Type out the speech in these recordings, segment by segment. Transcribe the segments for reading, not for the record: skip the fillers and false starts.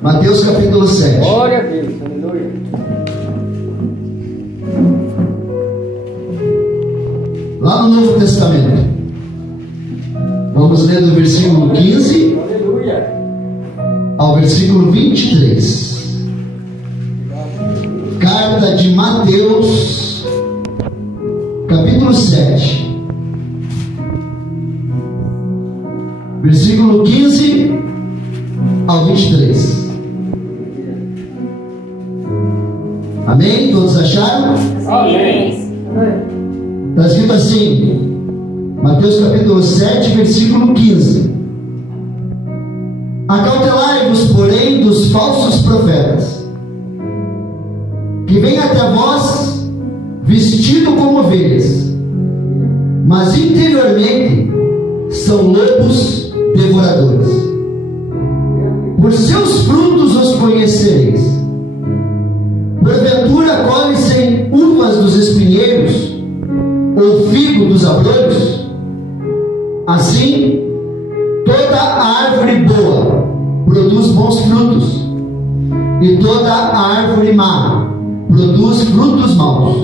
Mateus capítulo 7. Glória a Deus, aleluia. Lá no Novo Testamento. Vamos ler do versículo 15 Aleluia. ao versículo 23. Carta de Mateus, capítulo 7, versículo 15 ao 23. Amém? Todos acharam? Amém. Está escrito assim, Mateus capítulo 7, versículo 15: Acautelai-vos, porém, dos falsos profetas, que vêm até vós vestido como ovelhas, mas interiormente são lobos devoradores. Por seus frutos os conhecereis. Porventura colhem-se uvas dos espinheiros, ou figo dos abrolhos? Assim, toda árvore boa produz bons frutos, e toda árvore má produz frutos maus.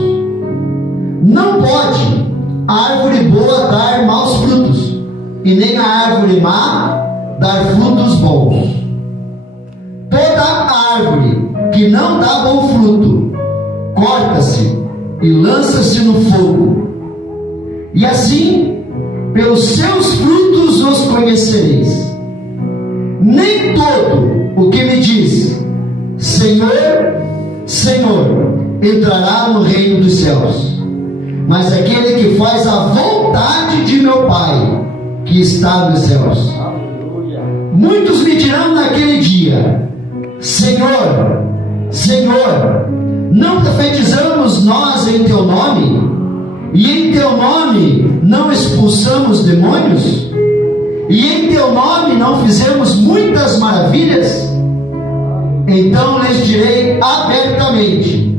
Não pode a árvore boa dar maus frutos, e nem a árvore má dar frutos bons. Toda árvore que não dá bom fruto corta-se e lança-se no fogo. E assim, pelos seus frutos os conhecereis. Nem todo o que me diz Senhor, Senhor, entrará no reino dos céus, mas aquele que faz a vontade de meu Pai que está nos céus. Muitos me dirão naquele dia: Senhor, Senhor, não profetizamos nós em teu nome? E em teu nome não expulsamos demônios? E em teu nome não fizemos muitas maravilhas? Então lhes direi abertamente: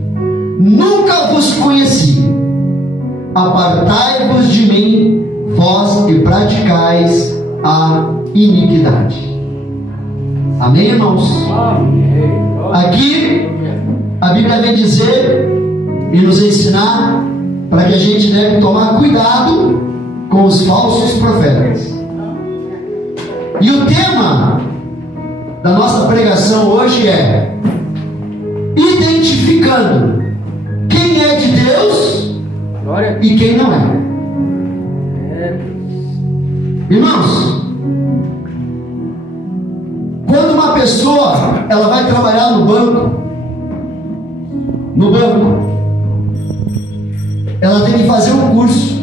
nunca vos conheci. Apartai-vos de mim, vós que praticais a iniquidade. Amém, irmãos? Aqui a Bíblia vem dizer e nos ensinar para que a gente deve tomar cuidado com os falsos profetas. E o tema da nossa pregação hoje é identificando quem é de Deus e quem não é. Irmãos, quando uma pessoa ela vai trabalhar no banco, ela tem que fazer um curso.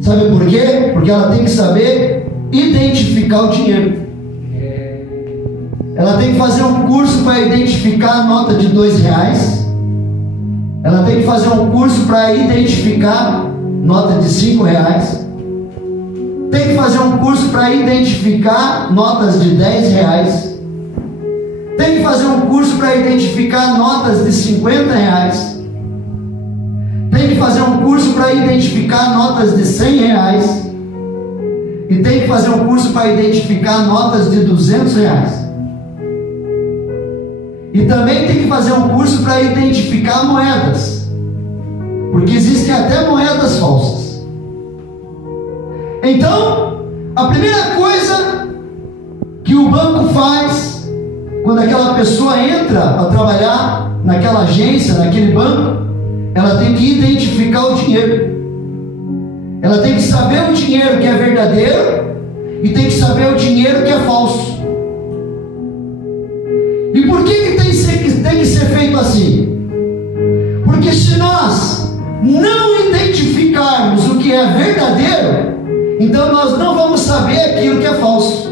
Sabe por quê? Porque ela tem que saber identificar o dinheiro. Ela tem que fazer um curso para identificar a nota de R$2. Ela tem que fazer um curso para identificar nota de R$5. Tem que fazer um curso para identificar notas de R$10. Tem que fazer um curso para identificar notas de R$50. Tem que fazer um curso para identificar notas de R$100. E tem que fazer um curso para identificar notas de R$200. E também tem que fazer um curso para identificar moedas, porque existem até moedas falsas. Então, a primeira coisa que o banco faz quando aquela pessoa entra a trabalhar naquela agência, naquele banco, ela tem que identificar o dinheiro. Ela tem que saber o dinheiro que é verdadeiro e tem que saber o dinheiro que é falso. E por que tem que ser feito assim? Porque se nós não identificarmos o que é verdadeiro, então nós não vamos saber aquilo que é falso.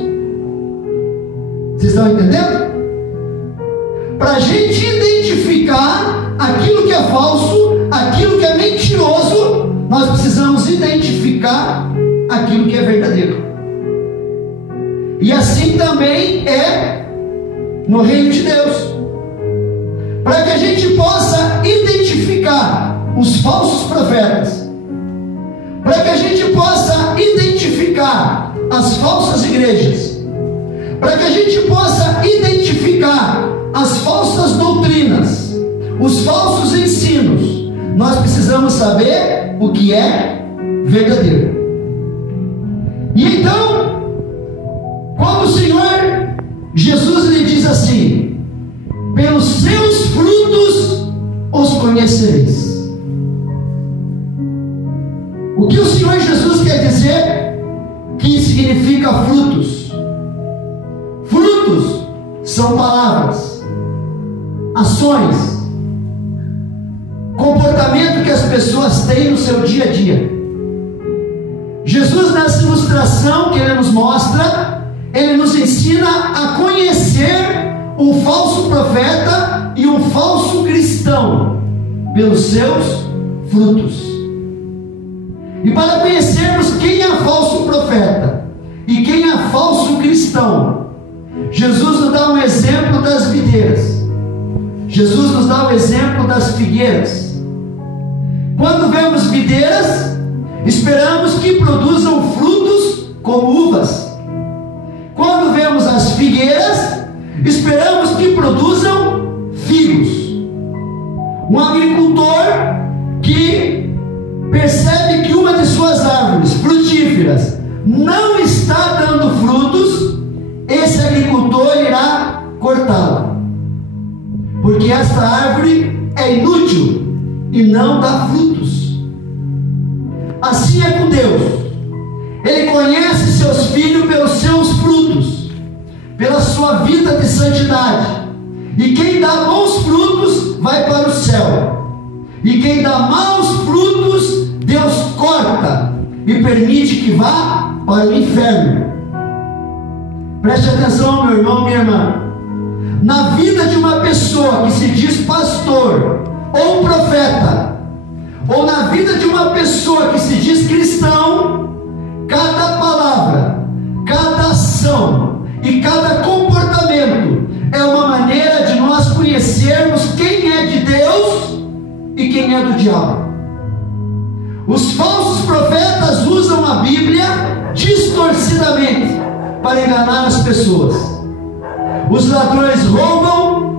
Vocês estão entendendo? Para a gente identificar aquilo que é falso, aquilo que é mentiroso, nós precisamos identificar aquilo que é verdadeiro. E assim também é no reino de Deus. Para que a gente possa identificar os falsos profetas, para que a gente possa identificar as falsas igrejas, Para que a gente possa identificar as falsas doutrinas, os falsos ensinos, nós precisamos saber o que é verdadeiro. E então, quando o Senhor Jesus lhe diz assim: pelos seus frutos os conhecereis. O que o Senhor Jesus quer dizer que significa frutos? Frutos são palavras, ações, comportamento que as pessoas têm no seu dia a dia. Jesus, nessa ilustração que Ele nos mostra, Ele nos ensina a conhecer um falso profeta e um falso cristão pelos seus frutos. E para conhecermos quem é falso profeta e quem é falso cristão, Jesus nos dá um exemplo das videiras. Jesus nos dá o exemplo das figueiras. Quando vemos videiras, esperamos que produzam frutos como uvas. Quando vemos as figueiras, esperamos que produzam figos. Um agricultor que percebe que uma de suas árvores frutíferas não está dando frutos, esse agricultor irá cortá-la, porque esta árvore é inútil e não dá frutos. Assim é com Deus. Ele conhece seus filhos pelos seus frutos, pela sua vida de santidade. E quem dá bons frutos vai para o céu, e quem dá maus frutos Deus corta e permite que vá para o inferno. Preste atenção, meu irmão, minha irmã. Na vida de uma pessoa que se diz pastor ou profeta, ou na vida de uma pessoa que se diz cristão, cada palavra, cada ação e cada comportamento é uma maneira de nós conhecermos quem é de Deus e quem é do diabo. Os falsos profetas usam a Bíblia distorcidamente para enganar as pessoas. Os ladrões roubam,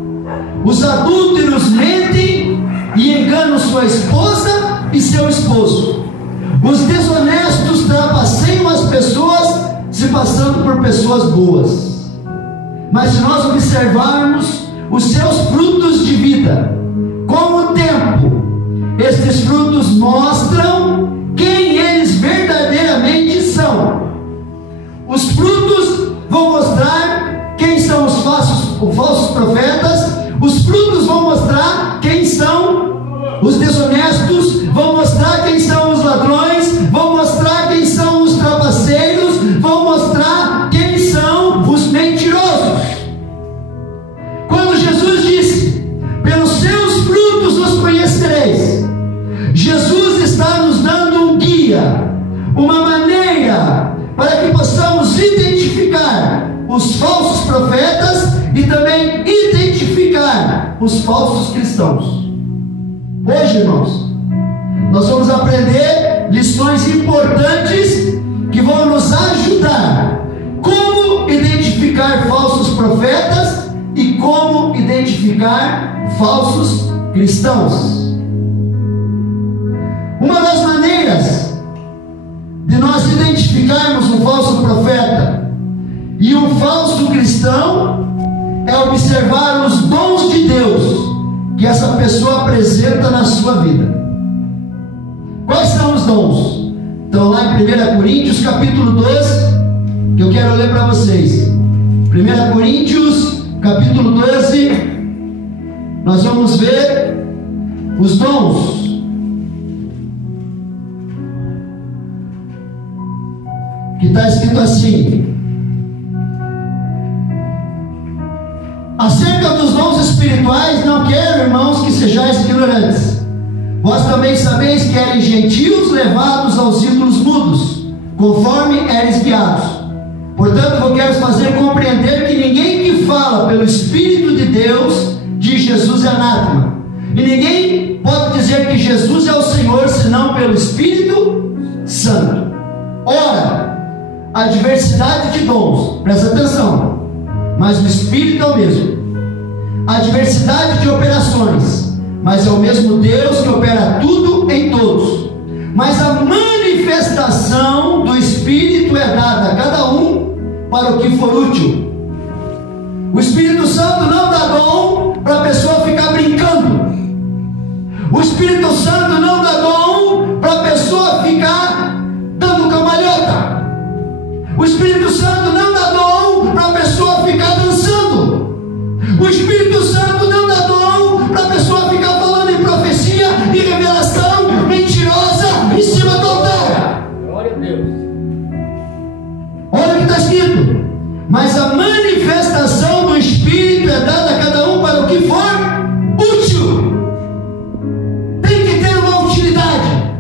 os adúlteros mentem e enganam sua esposa e seu esposo. Os desonestos trapaceiam as pessoas se passando por pessoas boas. Mas se nós observarmos os seus frutos de vida, com o tempo, estes frutos mostram quem eles verdadeiramente são. Os frutos vão mostrar quem são os falsos profetas. Os frutos vão mostrar quem são os desonestos. Vão mostrar quem são os ladrões. Vão mostrar quem são os trapaceiros. Vão mostrar quem são os mentirosos. Quando Jesus disse: pelos seus frutos os conhecereis, Jesus está nos dando um guia, uma maneira para que possamos identificar os falsos profetas e também identificar os falsos cristãos. Hoje, irmãos, nós vamos aprender lições importantes que vão nos ajudar como identificar falsos profetas e como identificar falsos cristãos. Uma das maneiras de nós identificarmos um falso profeta e um falso cristão é observar os dons de Deus que essa pessoa apresenta na sua vida. Quais são os dons? Estão lá em 1 Coríntios capítulo 12, que eu quero ler para vocês. 1 Coríntios capítulo 12, nós vamos ver os dons. Que está escrito assim: acerca dos dons espirituais, não quero, irmãos, que sejais ignorantes. Vós também sabeis que eres gentios levados aos ídolos mudos, conforme eres guiados. Portanto, eu quero fazer compreender que ninguém que fala pelo Espírito de Deus diz Jesus é anátema. E ninguém pode dizer que Jesus é o Senhor senão pelo Espírito Santo. Ora, a diversidade de dons, presta atenção, mas o Espírito é o mesmo. Há diversidade de operações, mas é o mesmo Deus que opera tudo em todos. Mas a manifestação do Espírito é dada a cada um para o que for útil. O Espírito Santo não dá dom para a pessoa ficar brincando. O Espírito Santo não dá dom para a pessoa ficar dando cambalhota. O Espírito Santo não dá dom para a pessoa ficar dançando. O Espírito Santo não dá dom para a pessoa ficar falando em profecia e revelação mentirosa em cima do altar. Glória a Deus. Olha o que está escrito. Mas a manifestação do Espírito é dada a cada um para o que for útil. Tem que ter uma utilidade.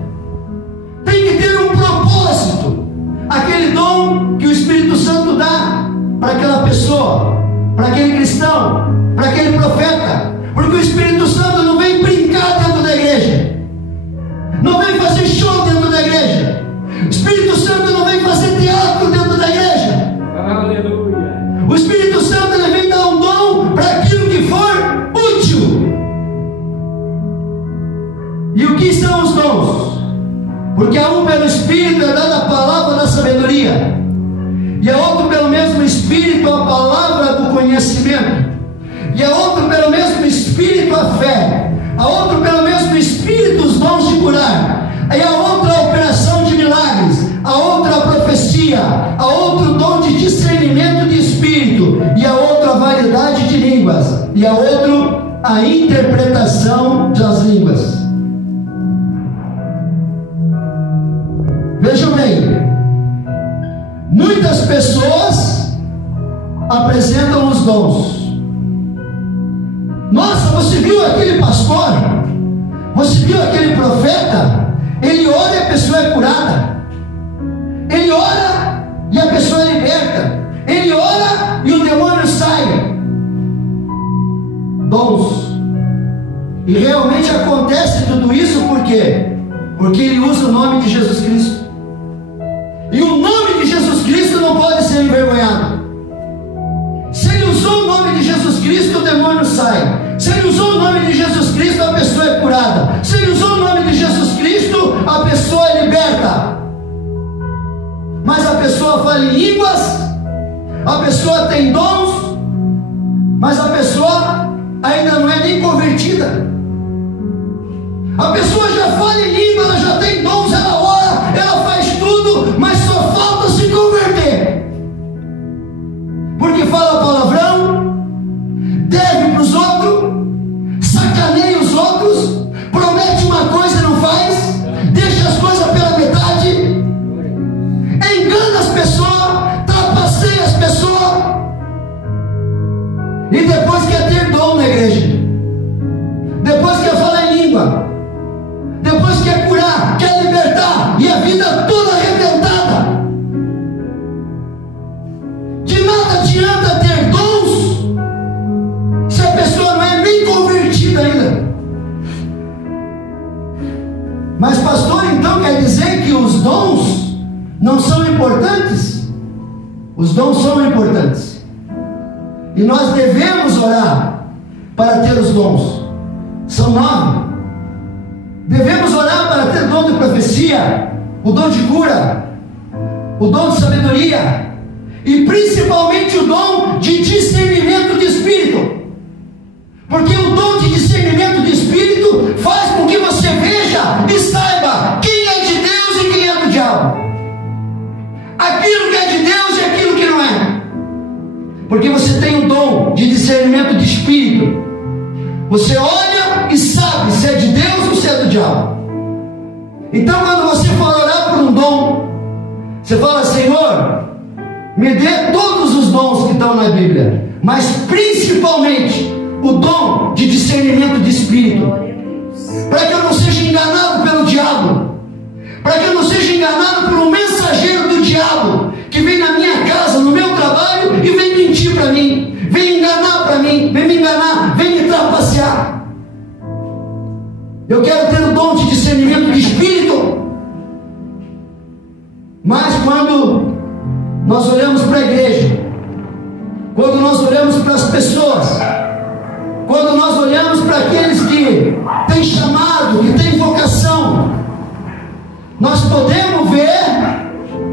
Tem que ter um propósito. Aquele dom que o Espírito Santo dá para aquela pessoa, para aquele cristão, para aquele profeta. Porque o Espírito Santo não vem brincar dentro da igreja, não vem fazer show dentro da igreja. O Espírito Santo não vem fazer teatro dentro da igreja. Aleluia. O Espírito Santo ele vem dar um dom para aquilo que for útil. E o que são os dons? Porque a um pelo Espírito é dada a palavra da sabedoria, e a outro pelo mesmo Espírito a palavra do conhecimento, e a outro pelo mesmo Espírito a fé, a outro pelo mesmo Espírito os dons de curar, e a outra a operação de milagres, a outra a profecia, a outro dom de discernimento de espírito, e a outra a variedade de línguas, e a outro a interpretação das línguas. Vejam bem, muitas pessoas apresentam os dons. Nossa, você viu aquele pastor? Você viu aquele profeta? Ele ora e a pessoa é curada. Ele ora e a pessoa é liberta. Ele ora e o demônio sai. Dons. E realmente acontece tudo isso por quê? Porque ele usa o nome de Jesus Cristo. E o nome de Jesus Cristo não pode ser envergonhado. Se ele usou o nome de Jesus Cristo, o demônio sai. Se ele usou o nome de Jesus Cristo, a pessoa é curada. Se ele usou o nome de Jesus Cristo, a pessoa é liberta. Mas a pessoa fala em línguas, a pessoa tem dons, mas a pessoa ainda não é nem convertida. A pessoa já fala em língua, ela já tem dons, ela ora, ela faz tudo, mas só falta se converter. Porque fala palavrão, deve para os outros, sacaneia os outros, promete uma coisa e não faz, deixa as coisas pela metade, engana as pessoas, trapaceia as pessoas, e depois quer ter dom na igreja, depois quer falar em língua, depois quer curar, quer libertar, e a vida toda arrebentada. De nada adianta ter dons se a pessoa não é nem convertida ainda. Mas pastor, então quer dizer que os dons não são importantes? Os dons são importantes, e nós devemos orar para ter os dons. São 9. Devemos orar para ter o dom de profecia, o dom de cura, o dom de sabedoria, e principalmente o dom de discernimento de espírito. Porque o dom de discernimento de espírito faz com que você veja e saiba quem é de Deus e quem é do diabo, aquilo que é de Deus e aquilo que não é. Porque você tem o dom de discernimento de espírito. Você olha e sabe se é de Deus ou se é do diabo. Então quando você for orar por um dom, você fala: Senhor, me dê todos os dons que estão na Bíblia, mas principalmente o dom de discernimento de espírito, para que eu não seja enganado pelo diabo, para que eu não seja enganado por um mensageiro do diabo, que vem na minha casa, no meu trabalho, e vem mentir para mim, vem enganar para mim, vem me enganar, vem me trapacear. Eu quero ter o dom de discernimento de espírito. Mas quando nós olhamos para a igreja, quando nós olhamos para as pessoas, quando nós olhamos para aqueles que têm chamado, que têm vocação, nós podemos ver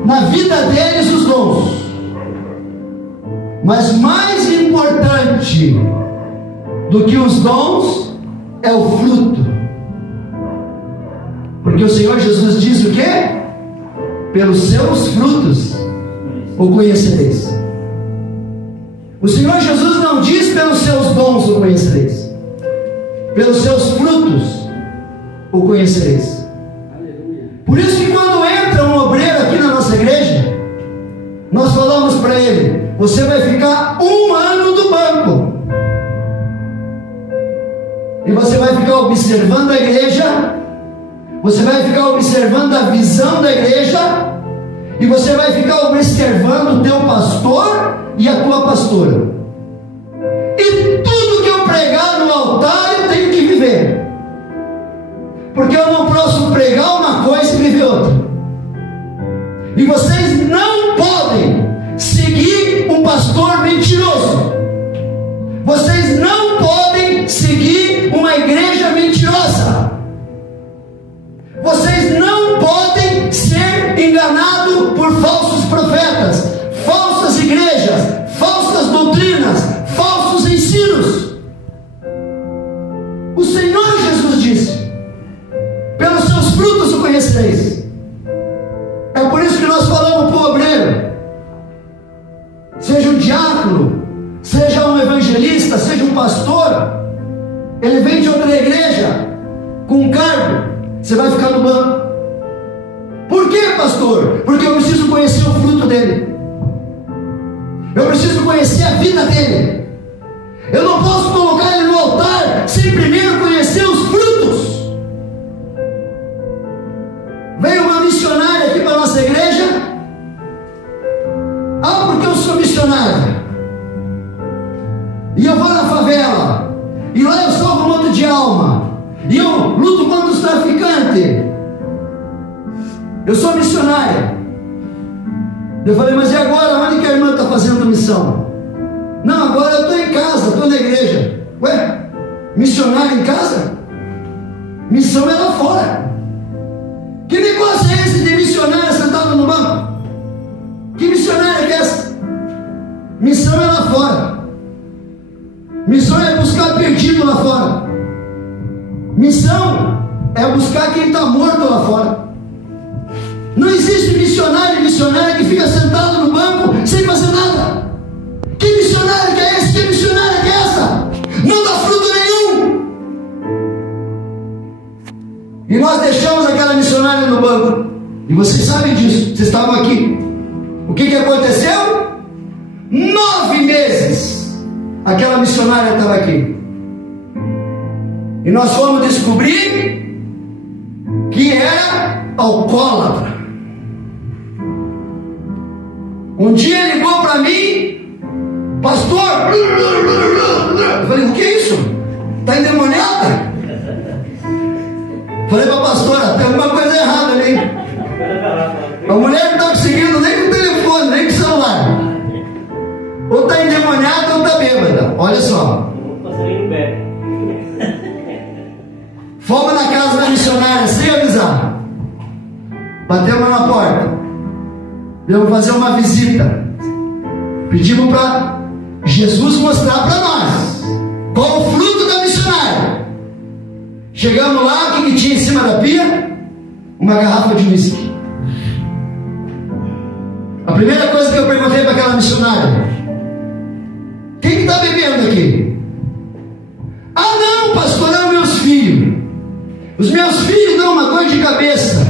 na vida deles os dons. Mas mais importante do que os dons é o fruto. Porque o Senhor Jesus diz o quê? Pelos seus frutos o conhecereis. O Senhor Jesus não diz pelos seus dons o conhecereis. Pelos seus frutos o conhecereis. Por isso que quando entra um obreiro aqui na nossa igreja, nós falamos para ele: você vai ficar 1 ano do banco. E você vai ficar observando a igreja, você vai ficar observando a visão da igreja, e você vai ficar observando o teu pastor e a tua pastora. E tudo que eu pregar no altar eu tenho que viver. Porque eu não posso pregar uma coisa e viver outra. E vocês não podem seguir um pastor mentiroso. Vocês não podem seguir uma igreja mentirosa. Vocês não podem ser enganados por falsos profetas, falsas igrejas, falsas doutrinas, falsos ensinos. O Senhor Jesus disse: pelos seus frutos o conhecereis. É por isso que nós falamos para o obreiro, seja um diácono, seja um evangelista, seja um pastor, ele vem de outra igreja com um cargo, você vai ficar no banco. Por quê, pastor? Porque eu preciso conhecer o fruto dele, eu preciso conhecer a vida dele. Eu não posso colocar ele no altar sem primeiro conhecer os frutos. Veio uma missionária aqui para a nossa igreja. Ah, porque eu sou missionária e eu vou na favela, e lá eu salvo um monte de alma, e eu luto contra os traficantes. Eu sou missionária. Eu falei: mas e agora? Onde que a irmã está fazendo missão? Não, agora eu estou em casa, estou na igreja. Ué, missionário em casa? Missão é lá fora. Que negócio é esse de missionário sentado no banco? Que missionária que é essa? Missão é lá fora. Missão é buscar perdido lá fora. Missão é buscar quem está morto lá fora. Não existe missionário e missionária que fica sentado no banco sem fazer nada. Que missionário que é esse? Que missionária que é essa? Não dá fruto nenhum. E nós deixamos aquela missionária no banco. E vocês sabem disso, vocês estavam aqui. O que aconteceu? 9 meses aquela missionária estava aqui. E nós fomos descobrir que era alcoólatra. Um dia ele ligou para mim: pastor, eu falei: o que é isso? Está endemoniada? Falei para a pastora: tem alguma coisa errada ali. A mulher não está conseguindo nem com o telefone, nem com o celular. Ou está endemoniada ou está bêbada. Olha só. Fomos na casa da missionária sem avisar. Batemos na porta. Viemos fazer uma visita. Pedimos para Jesus mostrar para nós qual o fruto da missionária. Chegamos lá, o que tinha em cima da pia? Uma garrafa de uísque. A primeira coisa que eu perguntei para aquela missionária: quem que está bebendo aqui? Ah, não, pastor, é meus filhos. Os meus filhos dão uma dor de cabeça.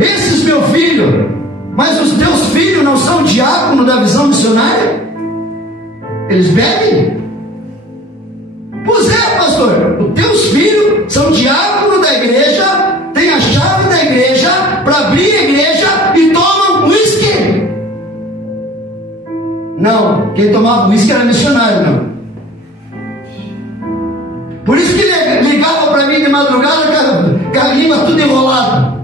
Esses meus filhos. Mas os teus filhos não são diácono da visão missionária? Eles bebem? Pois é, pastor. Os teus filhos são diácono da igreja, têm a chave da igreja para abrir a igreja e tomam uísque. Não, quem tomava uísque era missionário, não. Por isso que ele ligava para mim de madrugada com a língua tudo enrolado.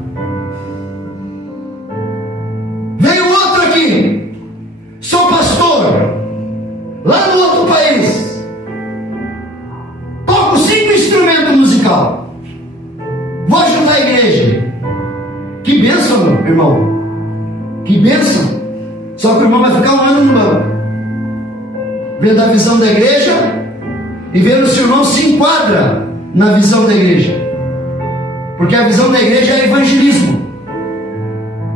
Veio outro aqui: sou pastor lá no outro país. Vou ajudar a igreja. Que bênção, irmão. Que bênção. Só que o irmão vai ficar um ano no banco, vendo a visão da igreja e vendo se o irmão se enquadra na visão da igreja. Porque a visão da igreja é evangelismo.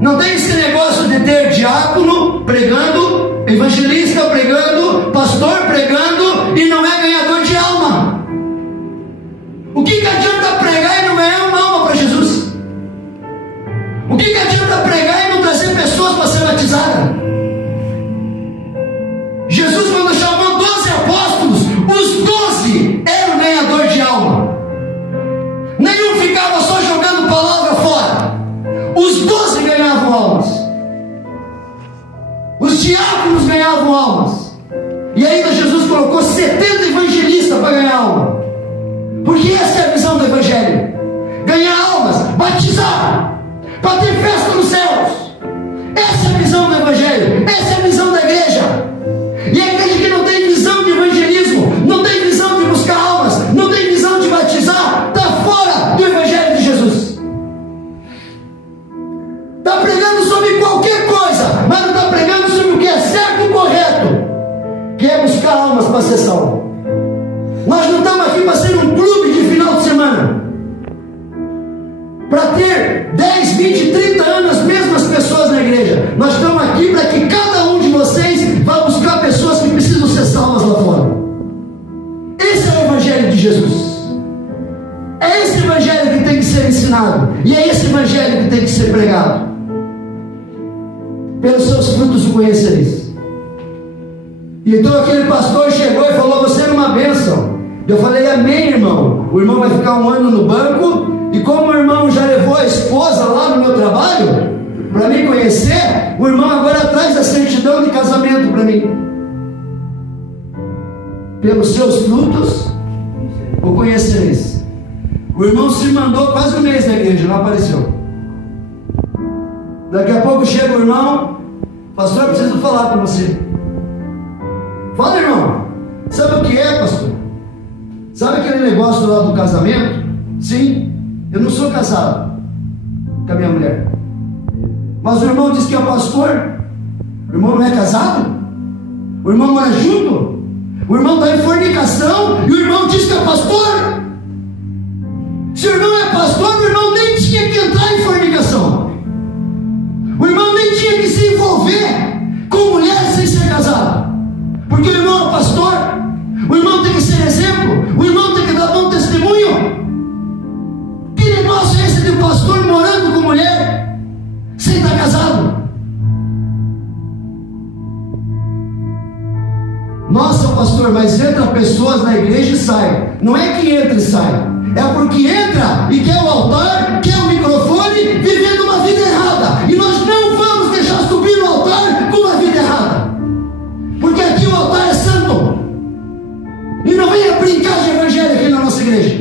Não tem esse negócio de ter diácono pregando, evangelista pregando, pastor pregando e não é ganhador de alma. O que adianta pregar e não ganhar uma alma para Jesus? O que adianta pregar e não trazer pessoas para ser batizadas? Jesus, quando chamou 12 apóstolos, os 12 eram ganhador de alma. Nenhum ficava só jogando palavra fora. Os 12 ganhavam almas. Os diáconos ganhavam almas. E ainda Jesus colocou 70 evangelistas para ganhar alma. Porque essa é a visão do evangelho: ganhar almas, batizar, para ter festa nos céus. Essa é a visão do evangelho. Essa é a visão da igreja. E a igreja que não tem visão de evangelismo, não tem visão de buscar almas, não tem visão de batizar, está fora do evangelho de Jesus. Está pregando sobre qualquer coisa, mas não está pregando sobre o que é certo e correto, que é buscar almas para ser salvo. Nós não estamos aqui para ser um clube de final de semana, para ter 10, 20, 30 anos as mesmas pessoas na igreja. Nós estamos aqui para que cada um de vocês vá buscar pessoas que precisam ser salvas lá fora. Esse é o evangelho de Jesus. É esse evangelho que tem que ser ensinado, e é esse evangelho que tem que ser pregado. Pelos seus frutos o conhecereis. Então aquele pastor chegou e falou: você é uma bênção. Eu falei: amém, irmão. O irmão vai ficar um ano no banco. E como o irmão já levou a esposa lá no meu trabalho para me conhecer, o irmão agora traz a certidão de casamento para mim. Pelos seus frutos o conhecereis. O irmão se mandou quase um mês na igreja, não apareceu. Daqui a pouco chega o irmão: pastor, eu preciso falar com você. Fala, irmão. Sabe o que é, pastor? Sabe aquele negócio lá do casamento? Sim, eu não sou casado com a minha mulher, mas o irmão diz que é pastor. O irmão não é casado? O irmão mora junto? O irmão está em fornicação e o irmão diz que é pastor? Se o irmão é pastor, o irmão nem tinha que entrar em fornicação. O irmão nem tinha que se envolver com mulher sem ser casado, porque o irmão é pastor. O irmão tem que ser exemplo. O irmão tem que dar bom testemunho. Que negócio é esse de pastor morando com mulher sem estar casado? Nossa, pastor, mas entra pessoas na igreja e sai. Não é que entra e sai, é porque entra e quer o altar, quer o microfone, vivendo uma vida errada. E nós não vamos deixar subir no altar com uma vida errada, porque aqui o altar é santo. E não venha brincar de evangelho aqui na nossa igreja.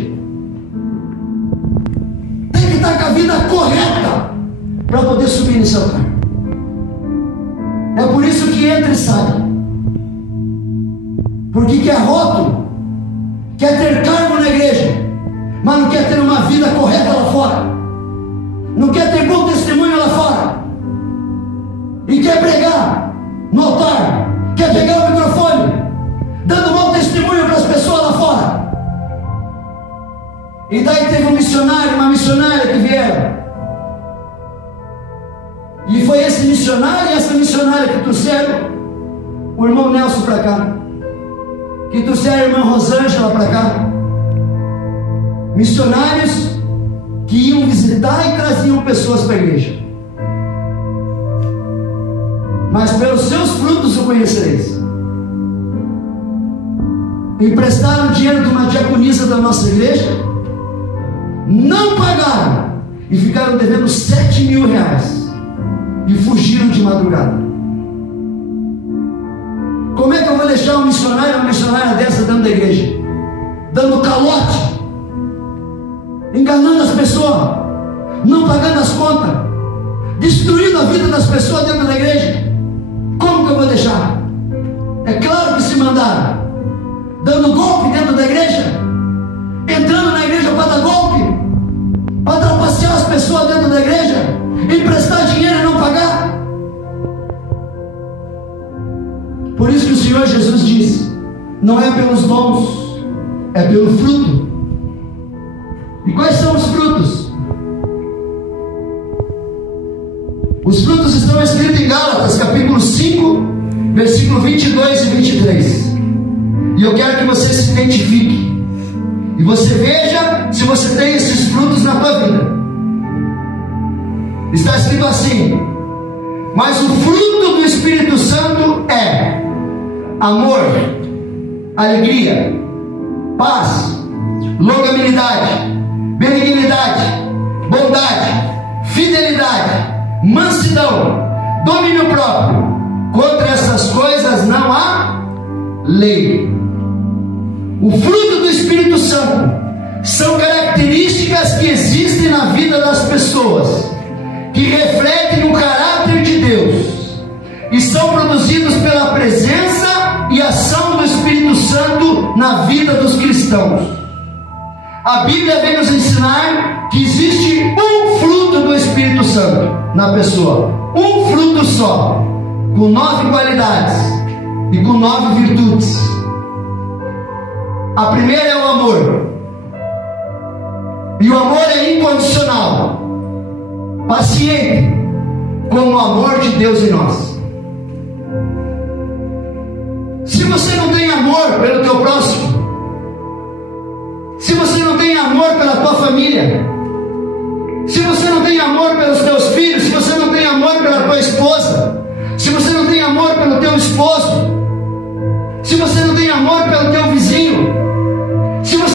Tem que estar com a vida correta para poder subir nesse altar. É por isso que entra e sai. Porque quer rótulo, quer ter cargo na igreja, mas não quer ter uma vida correta lá fora. Não quer ter bom testemunho lá fora. E quer pregar no altar, quer pegar o microfone, dando bom testemunho para as pessoas lá fora. E daí teve um missionário, uma missionária que vieram. E foi esse missionário e essa missionária que trouxeram o irmão Nelson para cá, que trouxeram a irmã Rosângela para cá. Missionários que iam visitar e traziam pessoas para a igreja. Mas pelos seus frutos o conhecereis. Emprestaram dinheiro de uma diaconisa da nossa igreja, não pagaram e ficaram devendo 7.000 reais e fugiram de madrugada. Como é que eu vou deixar um missionário, uma missionária dessa dentro da igreja, dando calote, enganando as pessoas, não pagando as contas, destruindo a vida das pessoas dentro da igreja? Como que eu vou deixar? É claro que se mandaram, dando golpe dentro da igreja, entrando na igreja para dar golpe. Para trapacear as pessoas dentro da igreja? Emprestar dinheiro e não pagar? Por isso que o Senhor Jesus diz: não é pelos dons, é pelo fruto. E quais são os frutos? Os frutos estão escritos em Gálatas, capítulo 5, versículo 22 e 23. E eu quero que você se identifique. E você veja se você tem esses frutos na tua vida. Está escrito assim: mas o fruto do Espírito Santo é amor, alegria, paz, longanimidade, benignidade, bondade, fidelidade, mansidão, domínio próprio. Contra essas coisas não há lei. O fruto do Espírito Santo são características que existem na vida das pessoas, que refletem o caráter de Deus e são produzidos pela presença e ação do Espírito Santo na vida dos cristãos. A Bíblia vem nos ensinar que existe um fruto do Espírito Santo na pessoa, um fruto só, com 9 qualidades e com 9 virtudes. A primeira é o amor, e o amor é incondicional, paciente, como o amor de Deus em nós. Se você não tem amor pelo teu próximo, se você não tem amor pela tua família, se você não tem amor pelos teus filhos, se você não tem amor pela tua esposa,